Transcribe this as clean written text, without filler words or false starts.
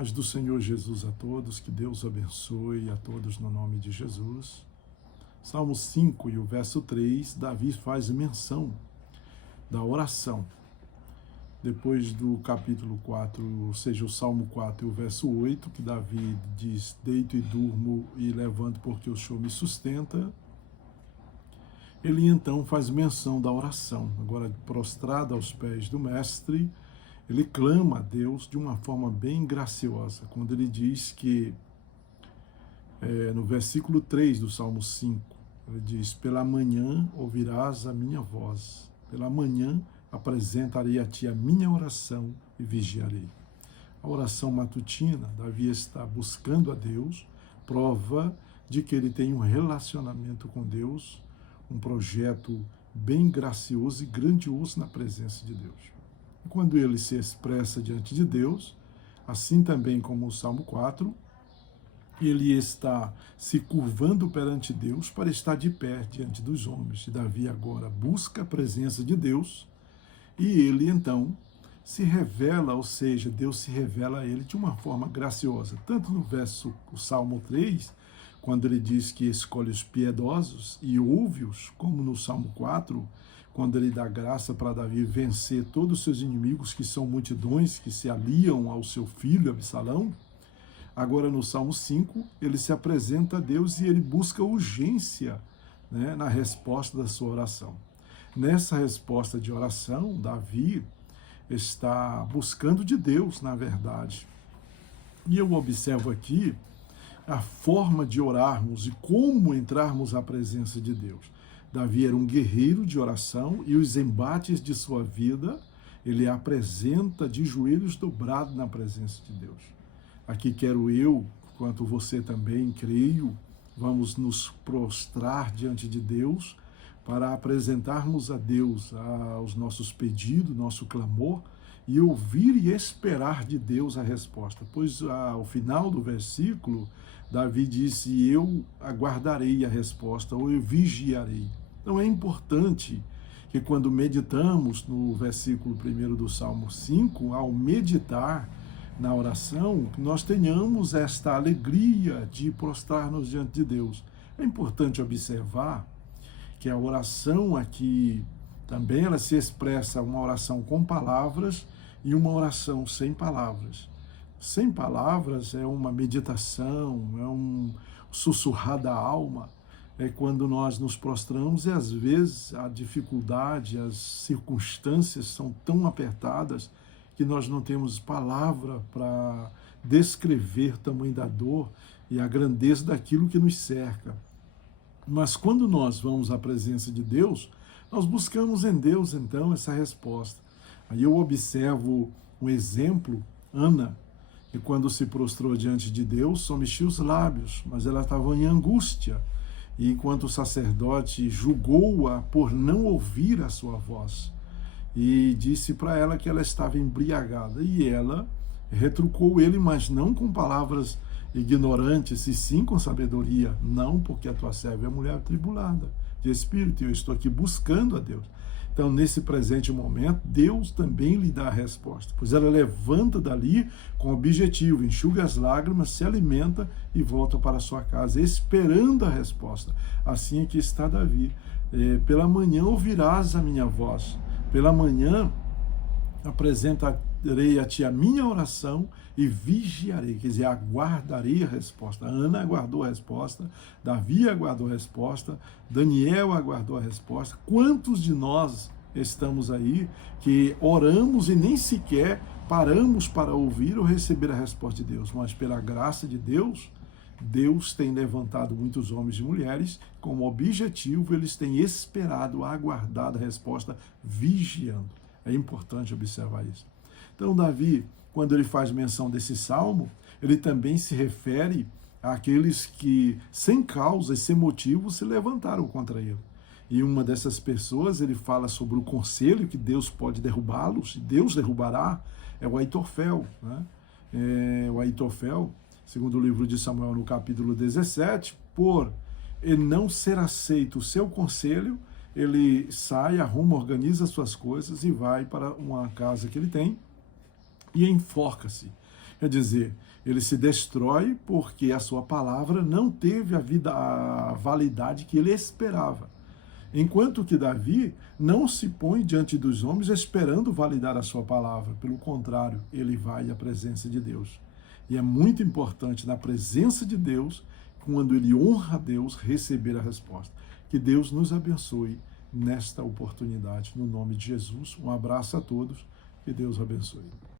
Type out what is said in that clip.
Paz do Senhor Jesus a todos, que Deus abençoe a todos no nome de Jesus. Salmo 5 e o verso 3, Davi faz menção da oração. Depois do capítulo 4, ou seja, o Salmo 4 e o verso 8, que Davi diz, deito e durmo e levanto porque o Senhor me sustenta, ele então faz menção da oração. Agora, prostrado aos pés do mestre, ele clama a Deus de uma forma bem graciosa, quando ele diz que, no versículo 3 do Salmo 5, ele diz, pela manhã ouvirás a minha voz, pela manhã apresentarei a ti a minha oração e vigiarei. A oração matutina, Davi está buscando a Deus, prova de que ele tem um relacionamento com Deus, um projeto bem gracioso e grandioso na presença de Deus. E quando ele se expressa diante de Deus, assim também como o Salmo 4, ele está se curvando perante Deus para estar de pé diante dos homens. E Davi agora busca a presença de Deus e ele então se revela, ou seja, Deus se revela a ele de uma forma graciosa. Tanto no verso, o Salmo 3, quando ele diz que escolhe os piedosos e ouve-os, como no Salmo 4, quando ele dá graça para Davi vencer todos os seus inimigos, que são multidões, que se aliam ao seu filho Absalão. Agora no Salmo 5, ele se apresenta a Deus e ele busca urgência, na resposta da sua oração. Nessa resposta de oração, Davi está buscando de Deus, na verdade. E eu observo aqui a forma de orarmos e como entrarmos à presença de Deus. Davi era um guerreiro de oração e os embates de sua vida ele apresenta de joelhos dobrados na presença de Deus. Aqui quero eu, quanto você também, creio, vamos nos prostrar diante de Deus para apresentarmos a Deus os nossos pedidos, nosso clamor, e ouvir e esperar de Deus a resposta. Pois ao final do versículo, Davi disse, eu aguardarei a resposta, ou eu vigiarei. Então é importante que quando meditamos no versículo 1 do Salmo 5, ao meditar na oração, que nós tenhamos esta alegria de prostrar-nos diante de Deus. É importante observar que a oração aqui também ela se expressa uma oração com palavras e uma oração sem palavras. Sem palavras é uma meditação, é um sussurrar da alma, é quando nós nos prostramos e às vezes a dificuldade, as circunstâncias são tão apertadas que nós não temos palavra para descrever o tamanho da dor e a grandeza daquilo que nos cerca. Mas quando nós vamos à presença de Deus, nós buscamos em Deus, então, essa resposta. Aí eu observo um exemplo, Ana, que quando se prostrou diante de Deus, só mexia os lábios, mas ela estava em angústia. E enquanto o sacerdote julgou-a por não ouvir a sua voz, e disse para ela que ela estava embriagada, e ela retrucou ele, mas não com palavras ignorantes, e sim com sabedoria. Não, porque a tua serva é mulher atribulada de espírito, e eu estou aqui buscando a Deus. Então, nesse presente momento, Deus também lhe dá a resposta, pois ela levanta dali com o objetivo, enxuga as lágrimas, se alimenta e volta para a sua casa, esperando a resposta. Assim é que está Davi. Pela manhã ouvirás a minha voz, pela manhã apresentarei a ti a minha oração e vigiarei, quer dizer, aguardarei a resposta. Ana aguardou a resposta, Davi aguardou a resposta, Daniel aguardou a resposta. Quantos de nós estamos aí que oramos e nem sequer paramos para ouvir ou receber a resposta de Deus, mas pela graça de Deus, Deus tem levantado muitos homens e mulheres, como objetivo, eles têm esperado, aguardado a resposta, vigiando. É importante observar isso. Então, Davi, quando ele faz menção desse salmo, ele também se refere àqueles que, sem causa e sem motivo, se levantaram contra ele. E uma dessas pessoas, ele fala sobre o conselho que Deus pode derrubá-los, e Deus derrubará, é o Aitofel. O Aitofel, segundo o livro de Samuel, no capítulo 17, por ele não ser aceito o seu conselho, ele sai, arruma, organiza suas coisas e vai para uma casa que ele tem e enforca-se. Quer dizer, ele se destrói porque a sua palavra não teve a validade que ele esperava. Enquanto que Davi não se põe diante dos homens esperando validar a sua palavra. Pelo contrário, ele vai à presença de Deus. E é muito importante, na presença de Deus, quando ele honra a Deus, receber a resposta. Que Deus nos abençoe nesta oportunidade. No nome de Jesus, um abraço a todos. Que Deus abençoe.